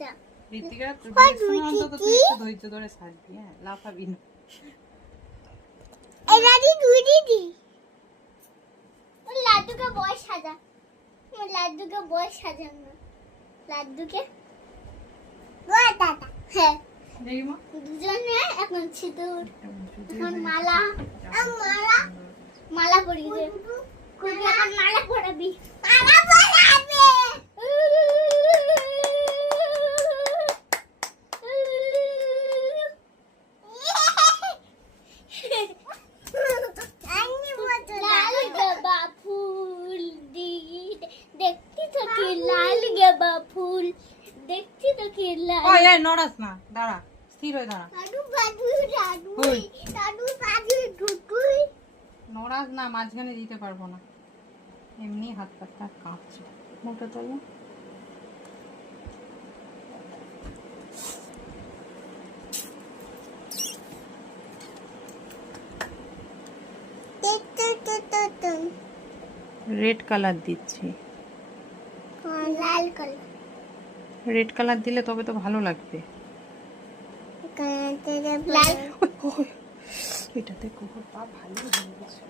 সাজা। ঋতিকা অন্তত তুই একটু ধৈর্য ধরে সাজবি, হ্যাঁ, লাফাবি না। এবারে দুই দিদি লাড্ডুকে বয় সাজা, লাড্ডুকে বয় সাজানো, লাড্ডুকে বয় দাদা। হ্যাঁ দেখি মা, দুজনে এখন সিঁদুর, এখন মালা, মালা পরিয়ে খুবই এখন মালা পরাবি, মালা পরাবে। লাল গাবা ফুল দেখছি তো কি লাল গাবা ফুল, দেখছি তো কি লাল। ওই এই নড়াস না, দাঁড়া, স্থির হয়ে দাঁড়া। দাদু বাদু দাদু ওই। দাদু বাদু দুটুই। নড়াস না, মাঝখানে দিতে পারবো না, এমনি হাত পাটা কাঁপছে। মোটা তলা রেড কালার দিচ্ছি। লাল কালার, রেড কালার দিলে তবে তো ভালো লাগবে। লাল এটাতে কুকুর পা ভালো হয়ে গেছে।